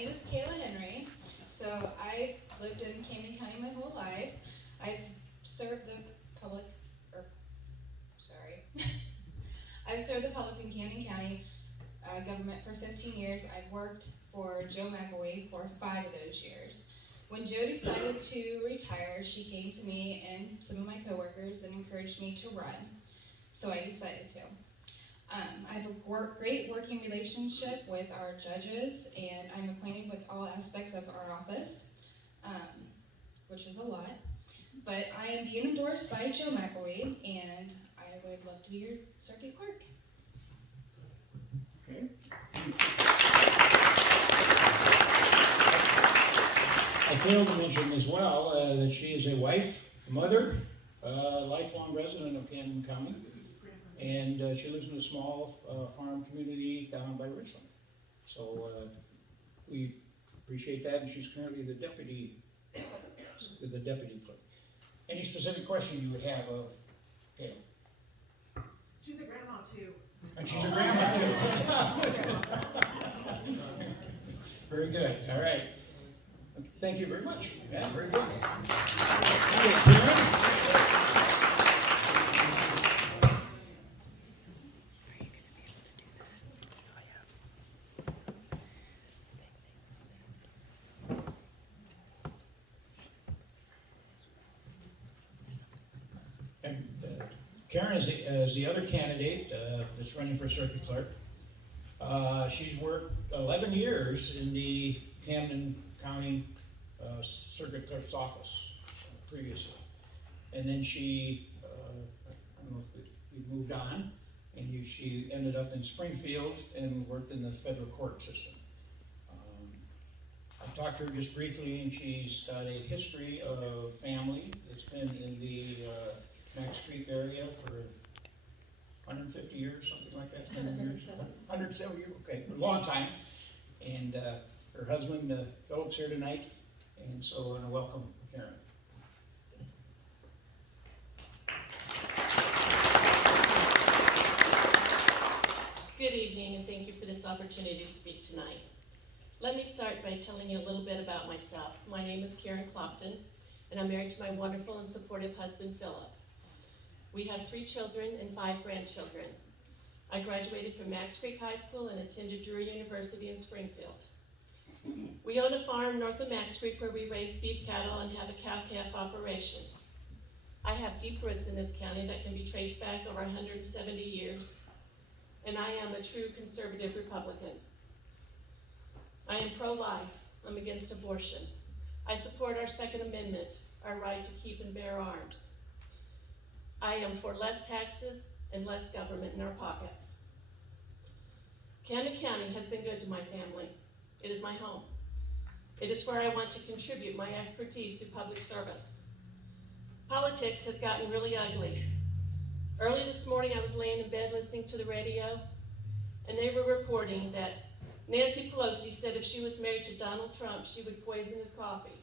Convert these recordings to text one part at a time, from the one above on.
name is Kayla Henry. So I've lived in Camden County my whole life. I've served the public, I've served the public in Camden County government for 15 years. I've worked for Joe McElwee for 5 of those years. When Joe decided to retire, she came to me and some of my coworkers and encouraged me to run. So I decided to. I have a great working relationship with our judges, and I'm acquainted with all aspects of our office, which is a lot. But I am being endorsed by Joe McElwee, and I would love to be your circuit clerk. Okay. I failed to mention as well that she is a wife, mother, lifelong resident of Camden County, and she lives in a small farm community down by Richland. So we appreciate that, and she's currently the deputy clerk. Any specific question you would have of Gail? She's a grandma too. And she's a grandma too. Very good. All right. Thank you very much. Yeah, very good. And Karen is the other candidate that's running for circuit clerk. She's worked 11 years in the Camden County circuit clerk's office previously. And then she, I don't know if we moved on, and she ended up in Springfield and worked in the federal court system. I talked to her just briefly, and she's got a history of family that's been in the Max Creek area for 150 years, something like that, 100 years, 170 years, okay, a long time. And her husband, Philip's here tonight, and so I want to welcome Karen. Good evening, and thank you for this opportunity to speak tonight. Let me start by telling you a little bit about myself. My name is Karen Clopton, and I'm married to my wonderful and supportive husband, Philip. We have 3 children and 5 grandchildren. I graduated from Max Creek High School and attended Drury University in Springfield. We own a farm north of Max Creek where we raise beef cattle and have a cow-calf operation. I have deep roots in this county that can be traced back over 170 years, and I am a true conservative Republican. I am pro-life. I'm against abortion. I support our Second Amendment, our right to keep and bear arms. I am for less taxes and less government in our pockets. Camden County has been good to my family. It is my home. It is where I want to contribute my expertise to public service. Politics has gotten really ugly. Early this morning, I was laying in bed listening to the radio, and they were reporting that Nancy Pelosi said if she was married to Donald Trump, she would poison his coffee.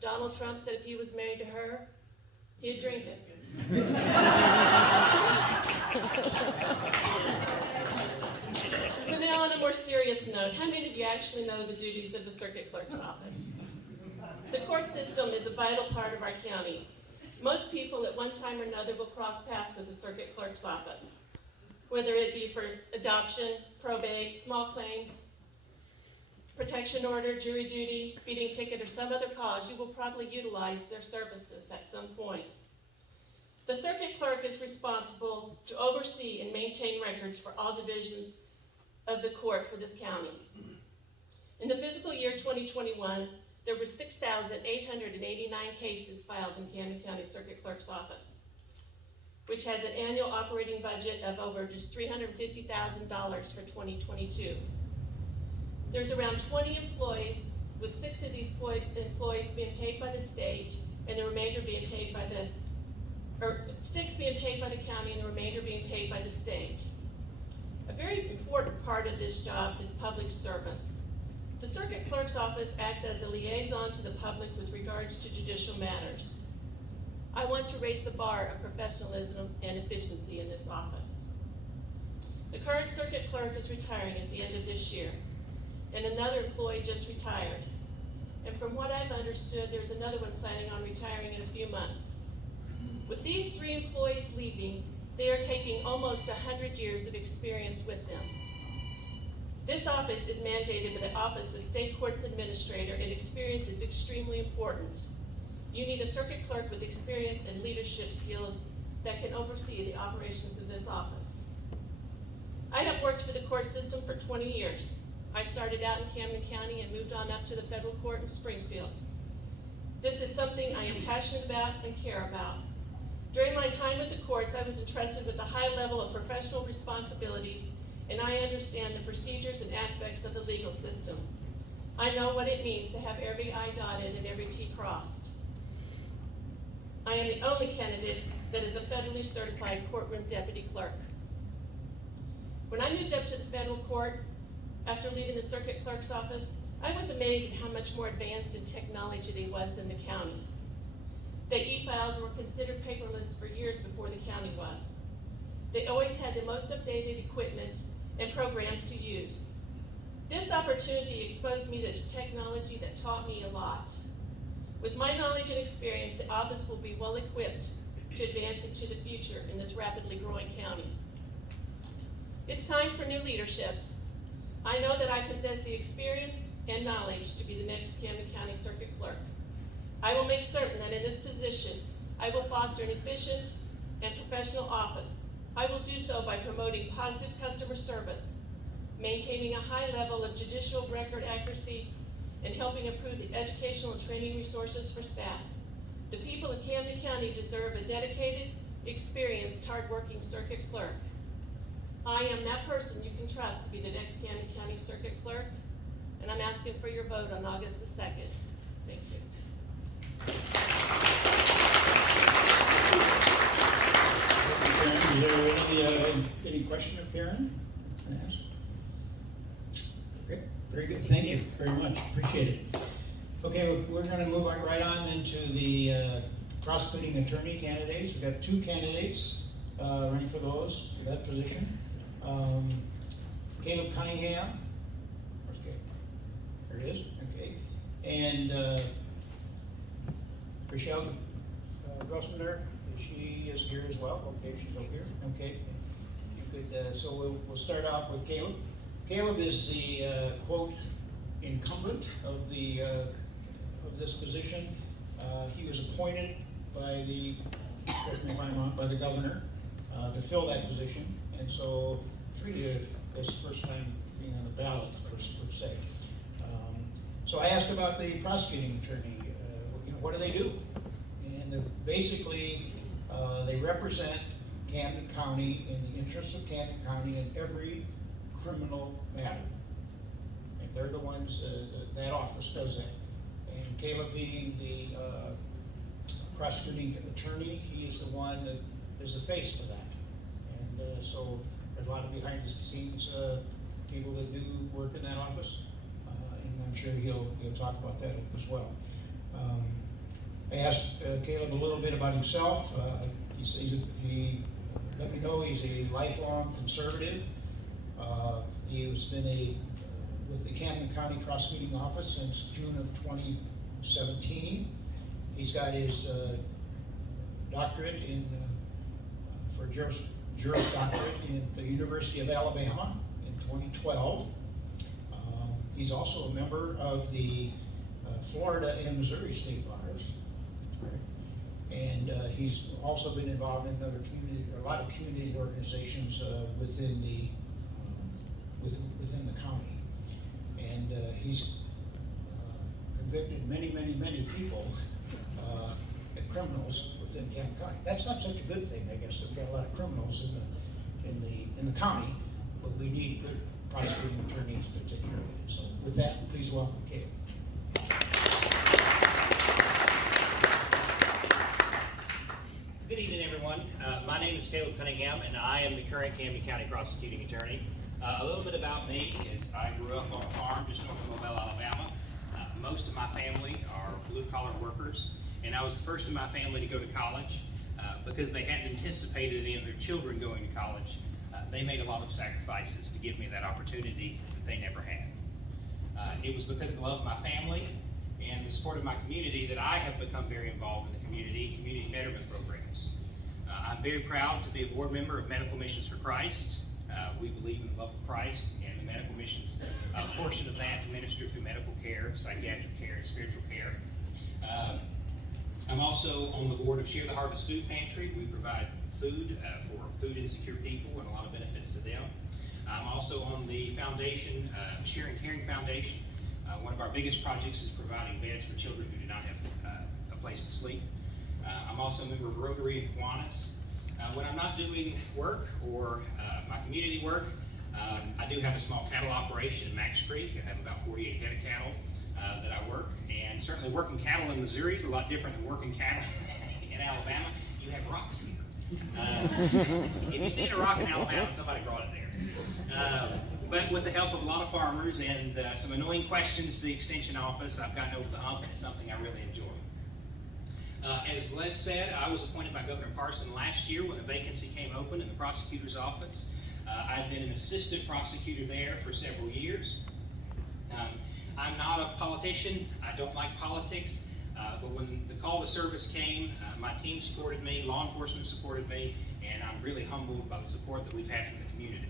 Donald Trump said if he was married to her, he'd drink it. But now on a more serious note, how many of you actually know the duties of the circuit clerk's office? The court system is a vital part of our county. Most people at one time or another will cross paths with the circuit clerk's office, whether it be for adoption, probate, small claims, protection order, jury duty, speeding ticket, or some other cause. You will probably utilize their services at some point. The circuit clerk is responsible to oversee and maintain records for all divisions of the court for this county. In the fiscal year 2021, there were 6,889 cases filed in Camden County Circuit Clerk's office, which has an annual operating budget of over just $350,000 for 2022. There's around 20 employees, with 6 of these employees being paid by the state, and the remainder being paid by the, or 6 being paid by the county, and the remainder being paid by the state. A very important part of this job is public service. The circuit clerk's office acts as a liaison to the public with regards to judicial matters. I want to raise the bar of professionalism and efficiency in this office. The current circuit clerk is retiring at the end of this year. and another employee just retired. And from what I've understood, there's another one planning on retiring in a few months. With these 3 employees leaving, they are taking almost 100 years of experience with them. This office is mandated by the Office of State Courts Administrator, and experience is extremely important. You need a circuit clerk with experience and leadership skills that can oversee the operations of this office. I have worked for the court system for 20 years. I started out in Camden County and moved on up to the federal court in Springfield. This is something I am passionate about and care about. During my time with the courts, I was entrusted with a high level of professional responsibilities, and I understand the procedures and aspects of the legal system. I know what it means to have every I dotted and every T crossed. I am the only candidate that is a federally certified courtroom deputy clerk. When I moved up to the federal court, after leaving the circuit clerk's office, I was amazed at how much more advanced in technology they was than the county. The e-files were considered paperless for years before the county was. They always had the most updated equipment and programs to use. This opportunity exposed me to technology that taught me a lot. With my knowledge and experience, the office will be well equipped to advance into the future in this rapidly growing county. It's time for new leadership. I know that I possess the experience and knowledge to be the next Camden County Circuit Clerk. I will make certain that in this position, I will foster an efficient and professional office. I will do so by promoting positive customer service, maintaining a high level of judicial record accuracy, and helping improve the educational and training resources for staff. The people of Camden County deserve a dedicated, experienced, hardworking circuit clerk. I am that person you can trust to be the next Camden County Circuit Clerk, and I'm asking for your vote on August the 2nd. Thank you. Is there any question of Karen? Can I ask? Okay, very good. Thank you very much. Appreciate it. Okay, we're going to move on right on into the prosecuting attorney candidates. We've got 2 candidates running for those for that position. Caleb Cunningham. Where's Caleb? There it is. Okay. And Rochelle Grossmaner. She is here as well. Okay, she's over here. Okay. You could. So we'll start off with Caleb. Caleb is the quote incumbent of the of this position. He was appointed by the, correct me if I'm wrong, by the governor to fill that position, and so it's really his first time being on the ballot, per se. So I asked about the prosecuting attorney. What do they do? And basically, they represent Camden County in the interests of Camden County in every criminal matter. And they're the ones, that office does that. And Caleb being the prosecuting attorney, he is the one that is the face for that. And so there's a lot of behind the scenes people that do work in that office. And I'm sure he'll talk about that as well. I asked Caleb a little bit about himself. He let me know he's a lifelong conservative. He has been with the Camden County Prosecuting Office since June of 2017. He's got his doctorate for Juris Doctorate in the University of Alabama in 2012. He's also a member of the Florida and Missouri state bars. And he's also been involved in a lot of community organizations within the county. And he's convicted many people, criminals within Camden County. That's not such a good thing, I guess. We've got a lot of criminals in the county, but we need good prosecuting attorneys to take care of it. So with that, please welcome Caleb. Good evening, everyone. My name is Caleb Cunningham, and I am the current Camden County Prosecuting Attorney. A little bit about me is I grew up on a farm just north of Mobile, Alabama. Most of my family are blue-collar workers, and I was the first in my family to go to college. Because they hadn't anticipated any of their children going to college, they made a lot of sacrifices to give me that opportunity that they never had. It was because of the love of my family and the support of my community that I have become very involved in the community betterment programs. I'm very proud to be a board member of Medical Missions for Christ. We believe in the love of Christ, and the medical missions portion of that to minister through medical care, psychiatric care, and spiritual care. I'm also on the board of Share the Harvest Food Pantry. We provide food for food insecure people and a lot of benefits to them. I'm also on the foundation, Sharing Caring Foundation. One of our biggest projects is providing beds for children who do not have a place to sleep. I'm also a member of Rotary in Kiwanis. When I'm not doing work or my community work, I do have a small cattle operation in Max Creek. I have about 48 head of cattle that I work, and certainly working cattle in Missouri is a lot different than working cattle in Alabama. You have rocks here. If you see a rock in Alabama, somebody brought it there. But with the help of a lot of farmers and some annoying questions to the Extension Office, I've gotten over the hump, and it's something I really enjoy. As Les said, I was appointed by Governor Parson last year when a vacancy came open in the prosecutor's office. I've been an assistant prosecutor there for several years. I'm not a politician. I don't like politics. But when the call to service came, my team supported me, law enforcement supported me, and I'm really humbled by the support that we've had from the community.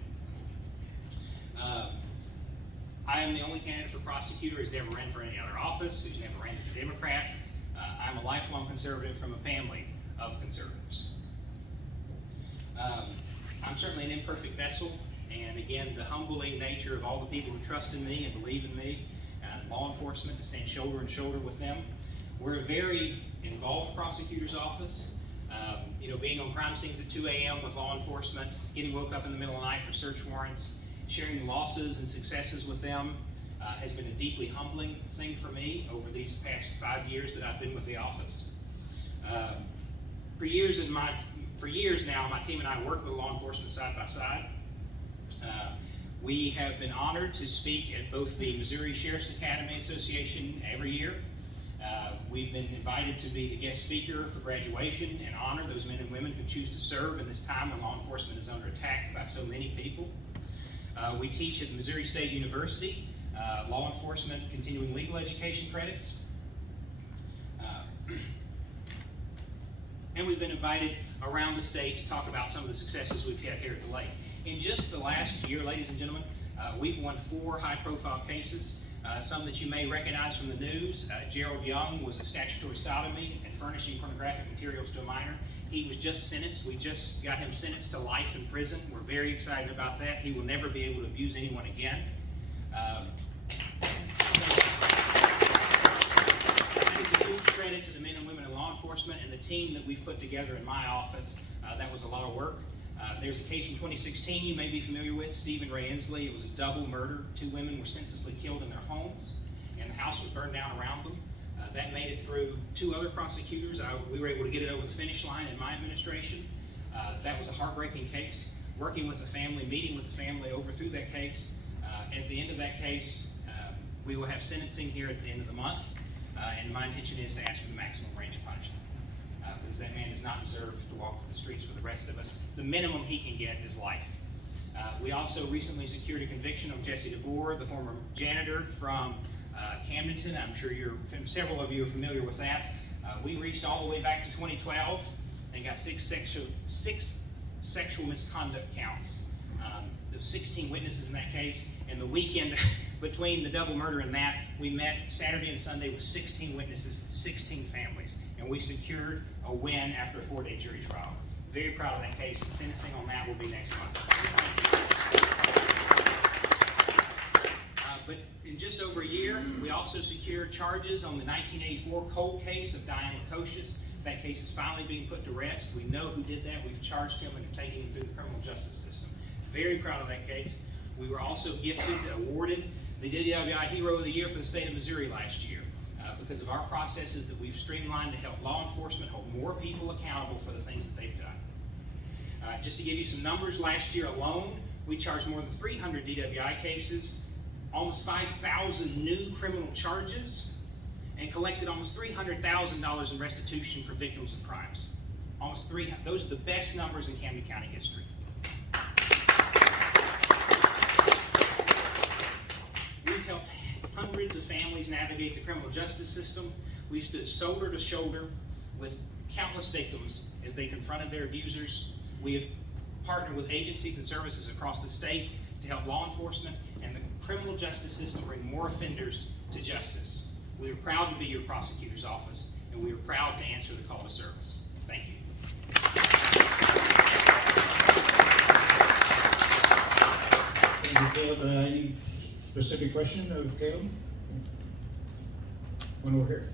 I am the only candidate for prosecutor who's never ran for any other office, who's never ran as a Democrat. I'm a lifelong conservative from a family of conservatives. I'm certainly an imperfect vessel, and again, the humbling nature of all the people who trust in me and believe in me, and law enforcement to stand shoulder to shoulder with them. We're a very involved prosecutor's office. Being on crime scenes at 2 a.m. with law enforcement, getting woke up in the middle of the night for search warrants, sharing the losses and successes with them has been a deeply humbling thing for me over these past 5 years that I've been with the office. For years now, my team and I work with law enforcement side by side. We have been honored to speak at both the Missouri Sheriff's Academy Association every year. We've been invited to be the guest speaker for graduation and honor those men and women who choose to serve in this time when law enforcement is under attack by so many people. We teach at Missouri State University, law enforcement continuing legal education credits. And we've been invited around the state to talk about some of the successes we've had here at the lake. In just the last year, ladies and gentlemen, we've won 4 high-profile cases. Some that you may recognize from the news. Gerald Young was a statutory sodomy and furnishing pornographic materials to a minor. He was just sentenced. We just got him sentenced to life in prison. We're very excited about that. He will never be able to abuse anyone again. That is a huge credit to the men and women in law enforcement and the team that we've put together in my office. That was a lot of work. There's a case from 2016 you may be familiar with, Stephen Ray Inslee. It was a double murder. 2 women were senselessly killed in their homes, and the house was burned down around them. That made it through 2 other prosecutors. We were able to get it over the finish line in my administration. That was a heartbreaking case. Working with the family, meeting with the family over through that case. At the end of that case, we will have sentencing here at the end of the month, and my intention is to ask for the maximum range of punishment. Because that man does not deserve to walk the streets with the rest of us. The minimum he can get is life. We also recently secured a conviction of Jesse DeVore, the former janitor from Camden. I'm sure several of you are familiar with that. We reached all the way back to 2012 and got 6 sexual misconduct counts. There were 16 witnesses in that case, and the weekend between the double murder and that, we met Saturday and Sunday with 16 witnesses, 16 families, and we secured a win after a 4-day jury trial. Very proud of that case, and sentencing on that will be next month. But in just over a year, we also secured charges on the 1984 cold case of Diane Lukosius. That case is finally being put to rest. We know who did that. We've charged him and are taking him through the criminal justice system. Very proud of that case. We were also awarded the DWI Hero of the Year for the state of Missouri last year because of our processes that we've streamlined to help law enforcement hold more people accountable for the things that they've done. Just to give you some numbers, last year alone, we charged more than 300 DWI cases, almost 5,000 new criminal charges, and collected almost $300,000 in restitution for victims of crimes. Those are the best numbers in Camden County history. We've helped hundreds of families navigate the criminal justice system. We've stood shoulder to shoulder with countless victims as they confronted their abusers. We have partnered with agencies and services across the state to help law enforcement and the criminal justice system bring more offenders to justice. We are proud to be your prosecutor's office, and we are proud to answer the call to service. Thank you. Thank you, Caleb. Any specific question of Caleb? One over here.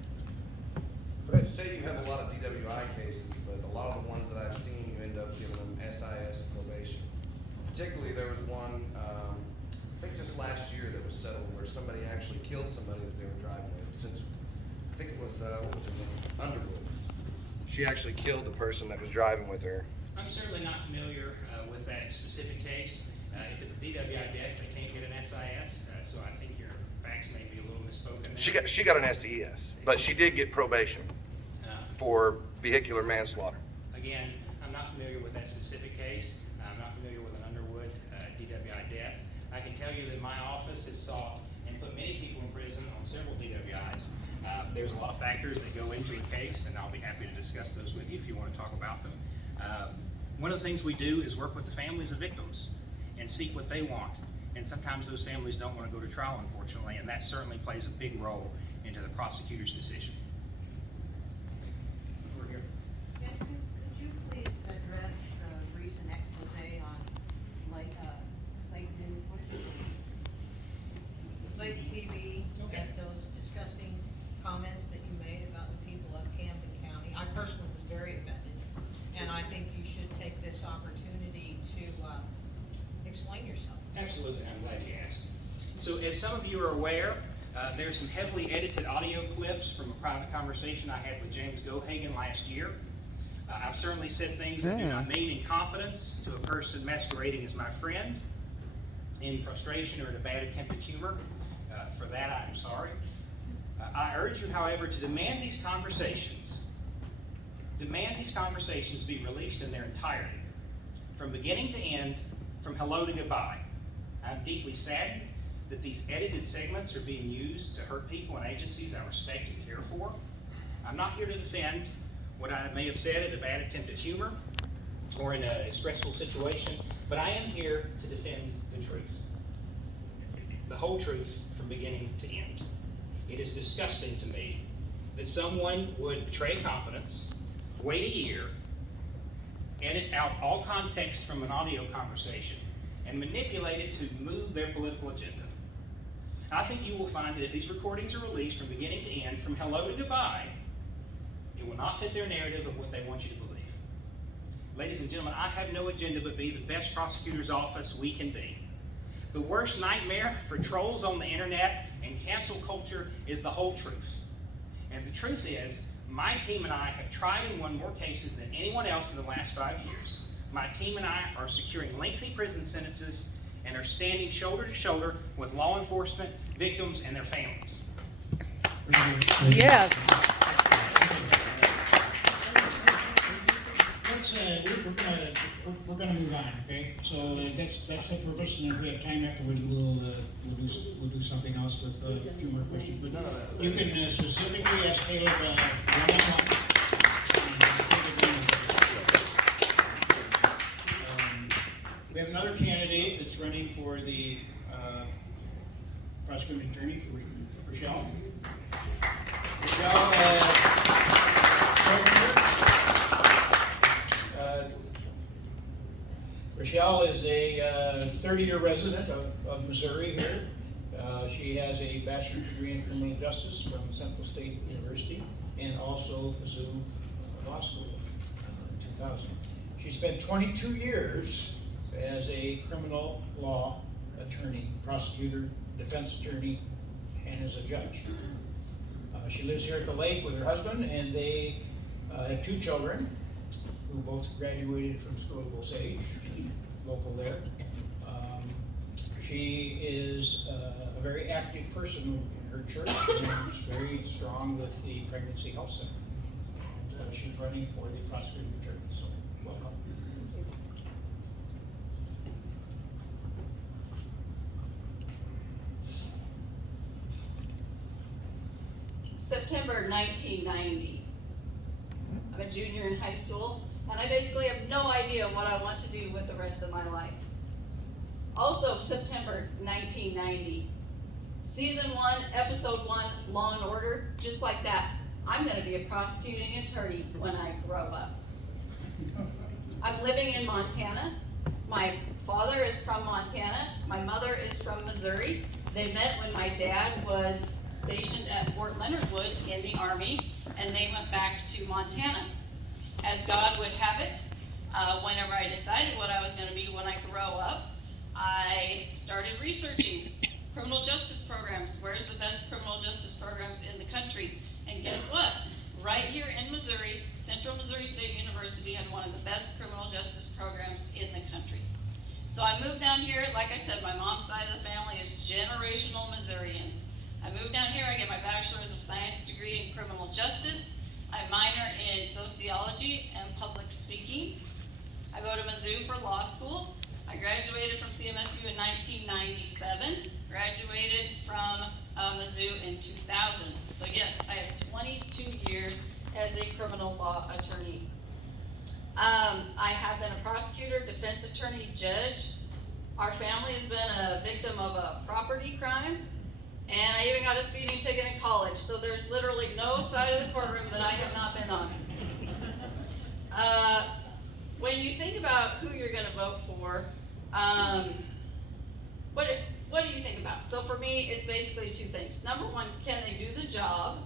Go ahead. Say you have a lot of DWI cases, but a lot of the ones that I've seen, you end up giving them SIS probation. Particularly, there was one, I think just last year that was settled where somebody actually killed somebody that they were driving with. Since I think it was, what was her name? Underwood. She actually killed the person that was driving with her. I'm certainly not familiar with that specific case. If it's a DWI death, they can't get an SIS, so I think your facts may be a little misspoken there. She got an SES, but she did get probation for vehicular manslaughter. Again, I'm not familiar with that specific case. I'm not familiar with an Underwood DWI death. I can tell you that my office has sought and put many people in prison on several DWIs. There's a lot of factors that go into a case, and I'll be happy to discuss those with you if you want to talk about them. One of the things we do is work with the families of victims and seek what they want. And sometimes those families don't want to go to trial, unfortunately, and that certainly plays a big role into the prosecutor's decision. Over here. Yes, could you please address the recent expose on Lake TV, Okay. and those disgusting comments that you made about the people of Camden County? I personally was very offended, and I think you should take this opportunity to explain yourself. Absolutely, I'm glad you asked. So as some of you are aware, there's some heavily edited audio clips from a private conversation I had with James Gohagan last year. I've certainly said things that do not mean in confidence to a person masquerading as my friend, in frustration or in a bad attempted humor. For that, I'm sorry. I urge you, however, to demand these conversations be released in their entirety, from beginning to end, from hello to goodbye. I'm deeply saddened that these edited segments are being used to hurt people and agencies I respect and care for. I'm not here to defend what I may have said at a bad attempt at humor or in a stressful situation, but I am here to defend the truth. The whole truth from beginning to end. It is disgusting to me that someone would betray confidence, wait a year, edit out all context from an audio conversation, and manipulate it to move their political agenda. I think you will find that if these recordings are released from beginning to end, from hello to goodbye, it will not fit their narrative of what they want you to believe. Ladies and gentlemen, I have no agenda but be the best prosecutor's office we can be. The worst nightmare for trolls on the internet and cancel culture is the whole truth. And the truth is, my team and I have tried and won more cases than anyone else in the last 5 years. My team and I are securing lengthy prison sentences and are standing shoulder to shoulder with law enforcement, victims, and their families. Yes. We're gonna move on, okay? So that's the purpose, and if we have time afterwards, we'll do something else with a few more questions. But you can specifically ask Caleb one-on-one. We have another candidate that's running for the prosecuting attorney, Rochelle. Rochelle is a 30-year resident of Missouri here. She has a bachelor's degree in criminal justice from Central State University and also Mizzou Law School in 2000. She spent 22 years as a criminal law attorney, prosecutor, defense attorney, and as a judge. She lives here at the lake with her husband, and they have 2 children who both graduated from School of Osage, local there. She is a very active person in her church, and she's very strong with the Pregnancy Health Center. And, she's running for the prosecuting attorney, so welcome. September 1990. I'm a junior in high school, and I basically have no idea what I want to do with the rest of my life. Also, September 1990. Season 1, episode 1, Law and Order, just like that. I'm gonna be a prosecuting attorney when I grow up. I'm living in Montana. My father is from Montana. My mother is from Missouri. They met when my dad was stationed at Fort Leonard Wood in the Army, and they went back to Montana. As God would have it, whenever I decided what I was gonna be when I grow up, I started researching criminal justice programs. Where's the best criminal justice programs in the country? And guess what? Right here in Missouri, Central Missouri State University had one of the best criminal justice programs in the country. So I moved down here. Like I said, my mom's side of the family is generational Missourians. I moved down here. I get my bachelor's of science degree in criminal justice. I minor in sociology and public speaking. I go to Mizzou for law school. I graduated from CMSU in 1997, graduated from Mizzou in 2000. So yes, I have 22 years as a criminal law attorney. I have been a prosecutor, defense attorney, judge. Our family has been a victim of a property crime, and I even got a speeding ticket in college. So there's literally no side of the courtroom that I have not been on. When you think about who you're going to vote for, what do you think about? So for me, it's basically two things. Number one, can they do the job?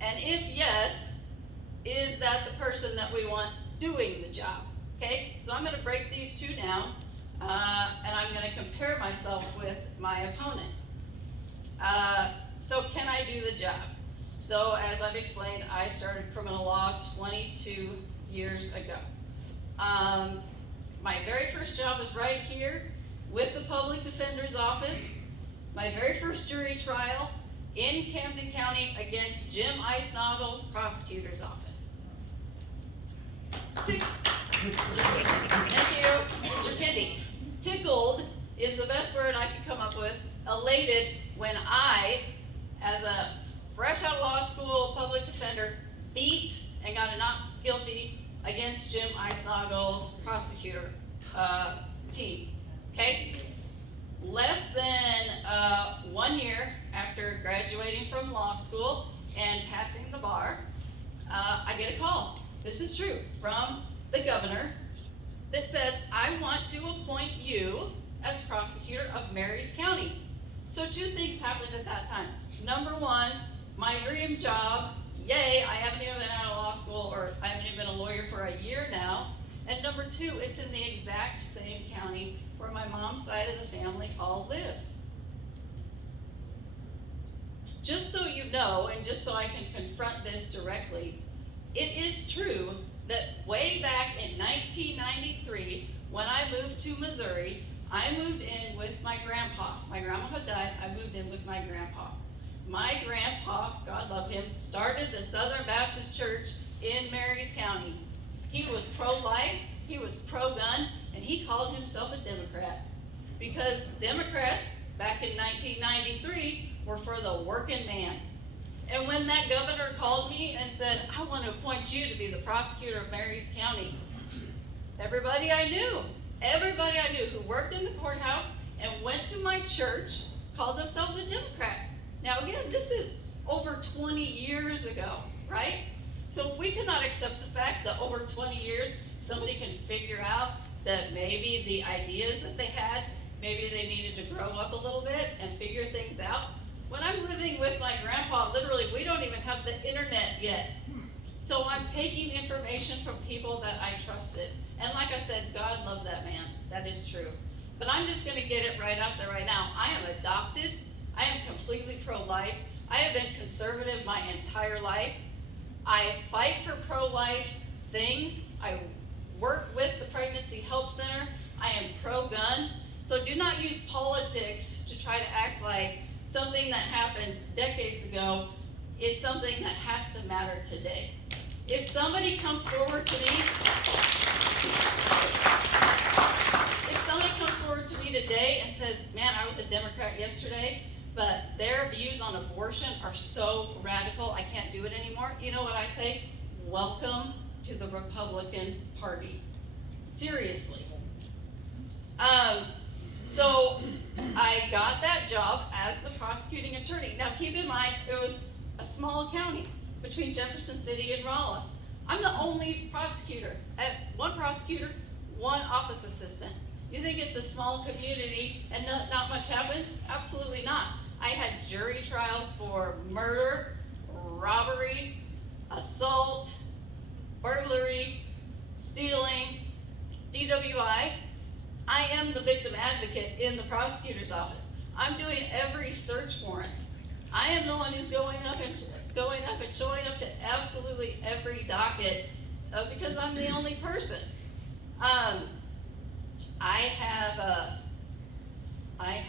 And if yes, is that the person that we want doing the job? Okay, so I'm going to break these two down, and I'm going to compare myself with my opponent. So can I do the job? So as I've explained, I started criminal law 22 years ago. My very first job was right here with the public defender's office. My very first jury trial in Camden County against Jim Eisnagel's prosecutor's office. Thank you, Mr. Kendi. Tickled is the best word I could come up with. Elated when I, as a fresh out of law school public defender, beat and got a not guilty against Jim Eisnagel's prosecutor team. Okay? Less than 1 year after graduating from law school and passing the bar, I get a call. This is true, from the governor that says, I want to appoint you as prosecutor of Marys County. So two things happened at that time. Number one, my dream job, yay, I haven't even been out of law school, or I haven't even been a lawyer for a year now. And number two, it's in the exact same county where my mom's side of the family all lives. Just so you know, and just so I can confront this directly, it is true that way back in 1993, when I moved to Missouri, I moved in with my grandpa. My grandma had died, I moved in with my grandpa. My grandpa, God love him, started the Southern Baptist Church in Marys County. He was pro-life, he was pro-gun, and he called himself a Democrat. Because Democrats, back in 1993, were for the working man. And when that governor called me and said, I want to appoint you to be the prosecutor of Marys County, everybody I knew who worked in the courthouse and went to my church called themselves a Democrat. Now again, this is over 20 years ago, right? So if we cannot accept the fact that over 20 years, somebody can figure out that maybe the ideas that they had, maybe they needed to grow up a little bit and figure things out. When I'm living with my grandpa, literally, we don't even have the internet yet. So I'm taking information from people that I trusted. And like I said, God loved that man. That is true. But I'm just going to get it right out there right now. I am adopted. I am completely pro-life. I have been conservative my entire life. I fight for pro-life things. I work with the Pregnancy Help Center. I am pro-gun. So do not use politics to try to act like something that happened decades ago is something that has to matter today. If somebody comes forward to me today and says, man, I was a Democrat yesterday, but their views on abortion are so radical, I can't do it anymore. You know what I say? Welcome to the Republican Party. Seriously. So I got that job as the prosecuting attorney. Now keep in mind, it was a small county between Jefferson City and Rolla. I'm the only prosecutor. I have one prosecutor, one office assistant. You think it's a small community and not much happens? Absolutely not. I had jury trials for murder, robbery, assault, burglary, stealing, DWI. I am the victim advocate in the prosecutor's office. I'm doing every search warrant. I am the one who's going up and showing up to absolutely every docket because I'm the only person. I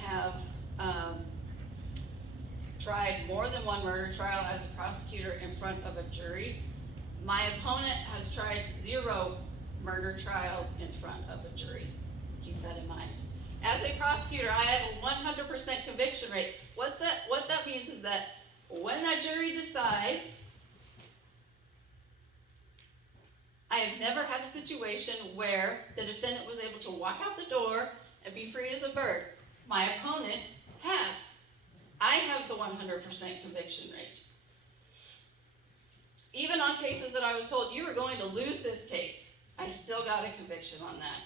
have tried more than one murder trial as a prosecutor in front of a jury. My opponent has tried 0 murder trials in front of a jury. Keep that in mind. As a prosecutor, I have a 100% conviction rate. What that means is that when a jury decides, I have never had a situation where the defendant was able to walk out the door and be free as a bird. My opponent has. I have the 100% conviction rate. Even on cases that I was told, you were going to lose this case, I still got a conviction on that.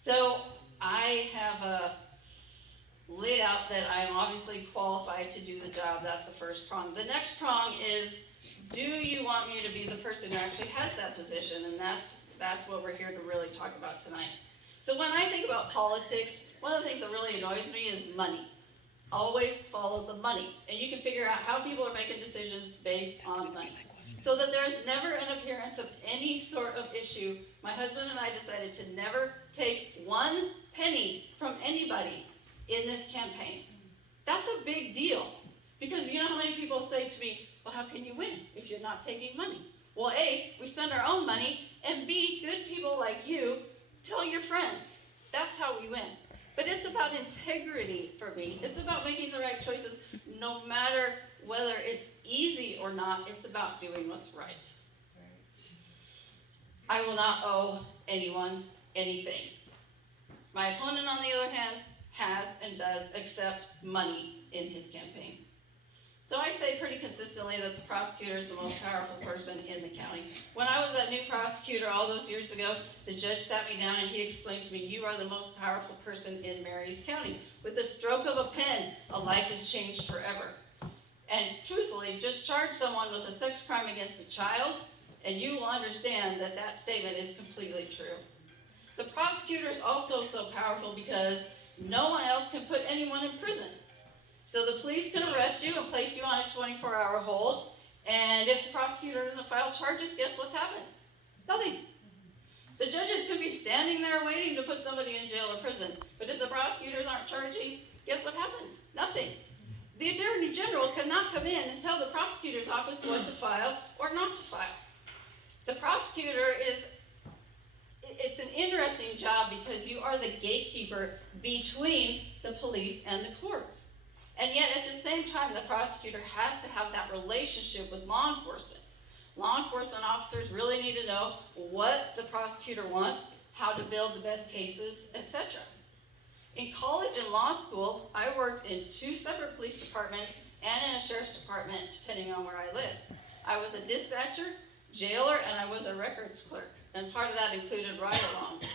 So I have laid out that I'm obviously qualified to do the job. That's the first prong. The next prong is, do you want me to be the person who actually has that position? And that's what we're here to really talk about tonight. So when I think about politics, one of the things that really annoys me is money. Always follow the money. And you can figure out how people are making decisions based on money. So that there's never an appearance of any sort of issue. My husband and I decided to never take 1 penny from anybody in this campaign. That's a big deal. Because you know how many people say to me, well, how can you win if you're not taking money? Well, A, we spend our own money, and B, good people like you tell your friends. That's how we win. But it's about integrity for me. It's about making the right choices, no matter whether it's easy or not. It's about doing what's right. I will not owe anyone anything. My opponent, on the other hand, has and does accept money in his campaign. So I say pretty consistently that the prosecutor is the most powerful person in the county. When I was that new prosecutor all those years ago, the judge sat me down and he explained to me, you are the most powerful person in Marys County. With the stroke of a pen, a life is changed forever. And truthfully, just charge someone with a sex crime against a child, and you will understand that that statement is completely true. The prosecutor is also so powerful because no one else can put anyone in prison. So the police can arrest you and place you on a 24-hour hold, and if the prosecutor doesn't file charges, guess what's happened? Nothing. The judges could be standing there waiting to put somebody in jail or prison, but if the prosecutors aren't charging, guess what happens? Nothing. The Attorney General cannot come in and tell the prosecutor's office what to file or not to file. The prosecutor it's an interesting job because you are the gatekeeper between the police and the courts. And yet at the same time, the prosecutor has to have that relationship with law enforcement. Law enforcement officers really need to know what the prosecutor wants, how to build the best cases, etc. In college and law school, I worked in 2 separate police departments and in a sheriff's department, depending on where I lived. I was a dispatcher, jailer, and I was a records clerk. And part of that included ride-alongs.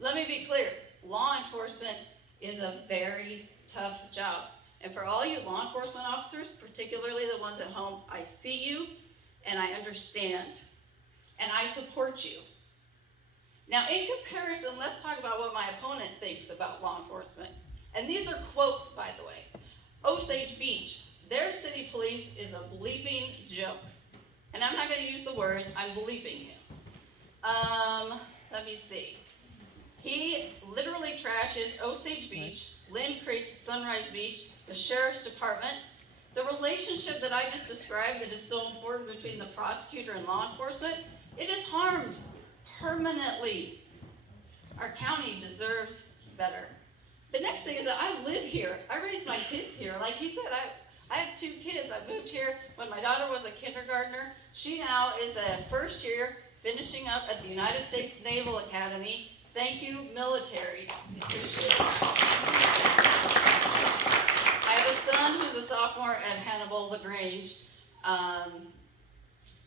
Let me be clear, law enforcement is a very tough job. And for all you law enforcement officers, particularly the ones at home, I see you and I understand. And I support you. Now, in comparison, let's talk about what my opponent thinks about law enforcement. And these are quotes, by the way. Osage Beach, their city police is a bleeping joke. And I'm not going to use the words, I'm bleeping him. Let me see. He literally trashes Osage Beach, Lynn Creek, Sunrise Beach, the Sheriff's Department. The relationship that I just described that is so important between the prosecutor and law enforcement, it is harmed permanently. Our county deserves better. The next thing is that I live here. I raised my kids here. Like he said, I have 2 kids. I moved here when my daughter was a kindergartner. She now is a first year finishing up at the United States Naval Academy. Thank you, military. Appreciate it. I have a son who's a sophomore at Hannibal LaGrange.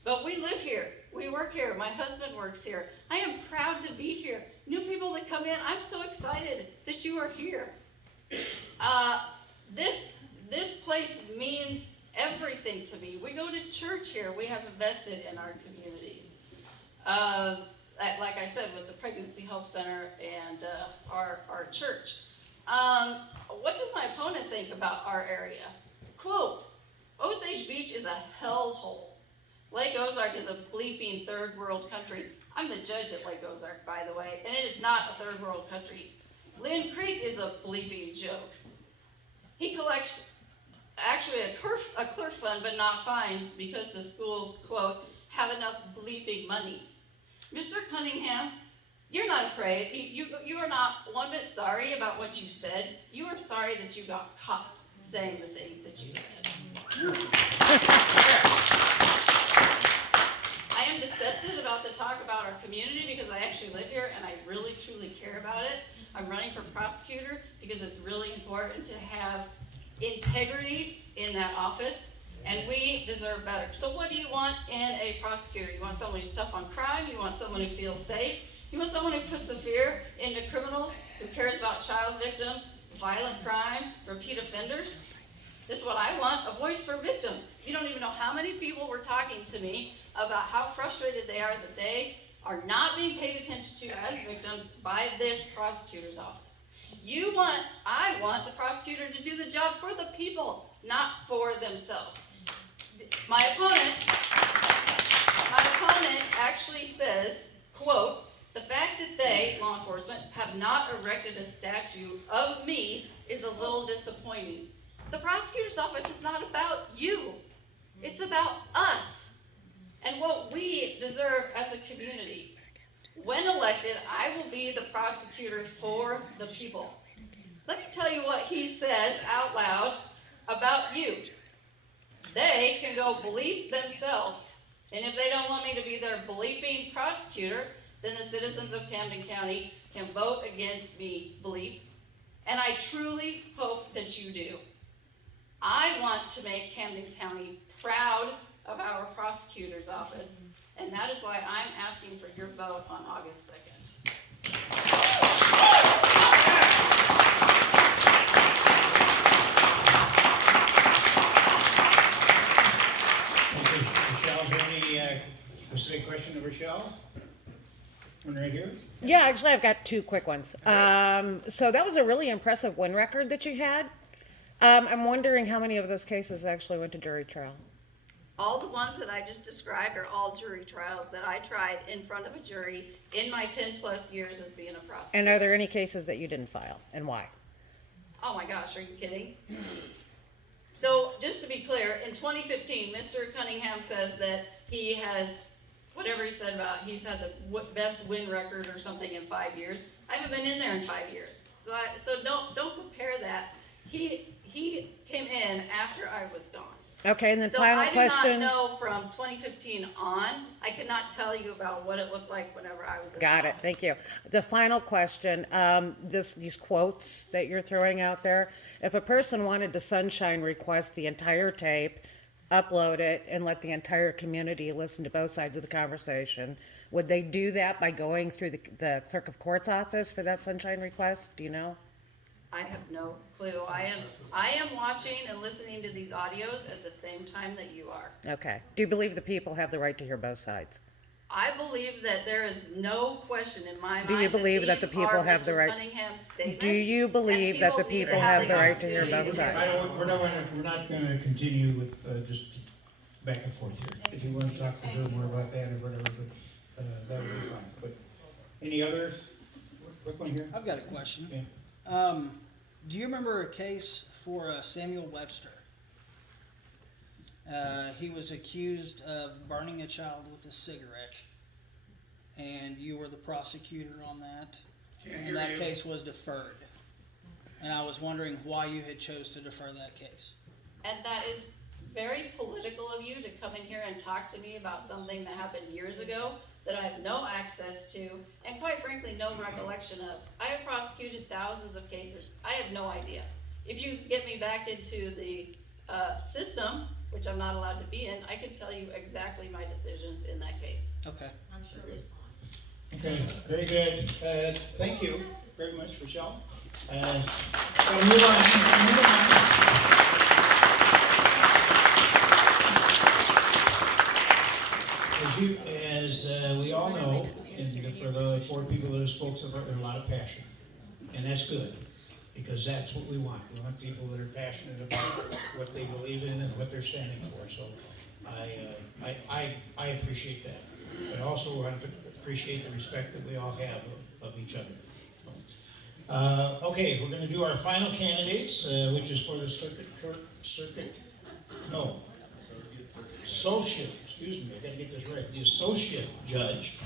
But we live here. We work here. My husband works here. I am proud to be here. New people that come in, I'm so excited that you are here. This place means everything to me. We go to church here. We have invested in our communities. Like I said, with the Pregnancy Help Center and our church. What does my opponent think about our area? Quote, Osage Beach is a hellhole. Lake Ozark is a bleeping third world country. I'm the judge at Lake Ozark, by the way, and it is not a third world country. Lynn Creek is a bleeping joke. He collects actually a clerk fund, but not fines because the schools, quote, have enough bleeping money. Mr. Cunningham, you're not afraid. You are not one bit sorry about what you said. You are sorry that you got caught saying the things that you said. I am disgusted about the talk about our community because I actually live here and I really truly care about it. I'm running for prosecutor because it's really important to have integrity in that office, and we deserve better. So what do you want in a prosecutor? You want someone who's tough on crime, you want someone who feels safe, you want someone who puts the fear into criminals, who cares about child victims, violent crimes, repeat offenders. This is what I want, a voice for victims. You don't even know how many people were talking to me about how frustrated they are that they are not being paid attention to as victims by this prosecutor's office. I want the prosecutor to do the job for the people, not for themselves. My opponent actually says, quote, the fact that they, law enforcement, have not erected a statue of me is a little disappointing. The prosecutor's office is not about you. It's about us and what we deserve as a community. When elected, I will be the prosecutor for the people. Let me tell you what he says out loud about you. They can go bleep themselves. And if they don't want me to be their bleeping prosecutor, then the citizens of Camden County can vote against me, bleep. And I truly hope that you do. I want to make Camden County proud of our prosecutor's office, and that is why I'm asking for your vote on August 2nd. Okay, Rochelle, is there any specific question of Rochelle? One right here? Yeah, actually, I've got 2 quick ones. So that was a really impressive win record that you had. I'm wondering how many of those cases actually went to jury trial. All the ones that I just described are all jury trials that I tried in front of a jury in my 10 plus years as being a prosecutor. And are there any cases that you didn't file, and why? Oh my gosh, are you kidding? So just to be clear, in 2015, Mr. Cunningham says that he has, whatever he said about, he's had the best win record or something in 5 years. I haven't been in there in 5 years. So don't compare that. He came in after I was gone. Okay, and then final question. So I do not know from 2015 on. I could not tell you about what it looked like whenever I was in Got it, office. thank you. The final question, these quotes that you're throwing out there, if a person wanted to sunshine request the entire tape, upload it, and let the entire community listen to both sides of the conversation, would they do that by going through the clerk of court's office for that sunshine request? Do you know? I have no clue. I am watching and listening to these audios at the same time that you are. Okay. Do you believe the people have the right to hear both sides? I believe that there is no question in my mind. Do you believe that the these people are have the Mr. right- Cunningham's statements, Do you believe that the need people have the right to hear opportunity both to hear sides? We're not gonna continue with, just back and forth here. If you wanna talk a little more about that or whatever, but, that would be fine. But, any others? Quick one here? I've got a question. Yeah. Do you remember a case for Samuel Webster? He was accused of burning a child with a cigarette, and you were the prosecutor on that, and that case was deferred. and I was wondering why you had chose to defer that case. And that is very political of you to come in here and talk to me about something that happened years ago that I have no access to, and quite frankly, no recollection of. I have prosecuted thousands of cases. I have no idea. If you get me back into the system, which I'm not allowed to be in, I can tell you exactly my decisions in that case. Okay. I'm sure it's fine. Okay, very good. Thank you very much, Rochelle. We'll move on. As we all know, and for the 4 people that have spoken so far, there's a lot of passion. And that's good, because that's what we want. We want people that are passionate about what they believe in and what they're standing for. So I appreciate that. I also want to appreciate the respect that we all have of each other. Okay, we're going to do our final candidates, which is for the associate, excuse me, I got to get this right, the associate judge,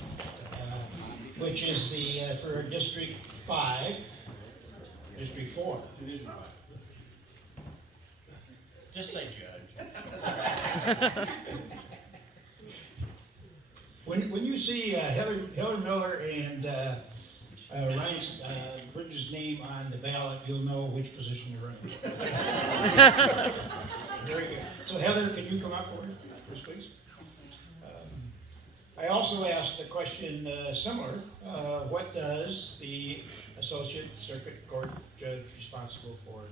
which is the, for District 5, District 4. Division 5. Just say judge. When you see Heather Miller and Ryan Bridges' name on the ballot, you'll know which position you're running. Very good. So Heather, can you come up for us, please? I also asked the question similar, what does the Associate Circuit Court Judge responsible for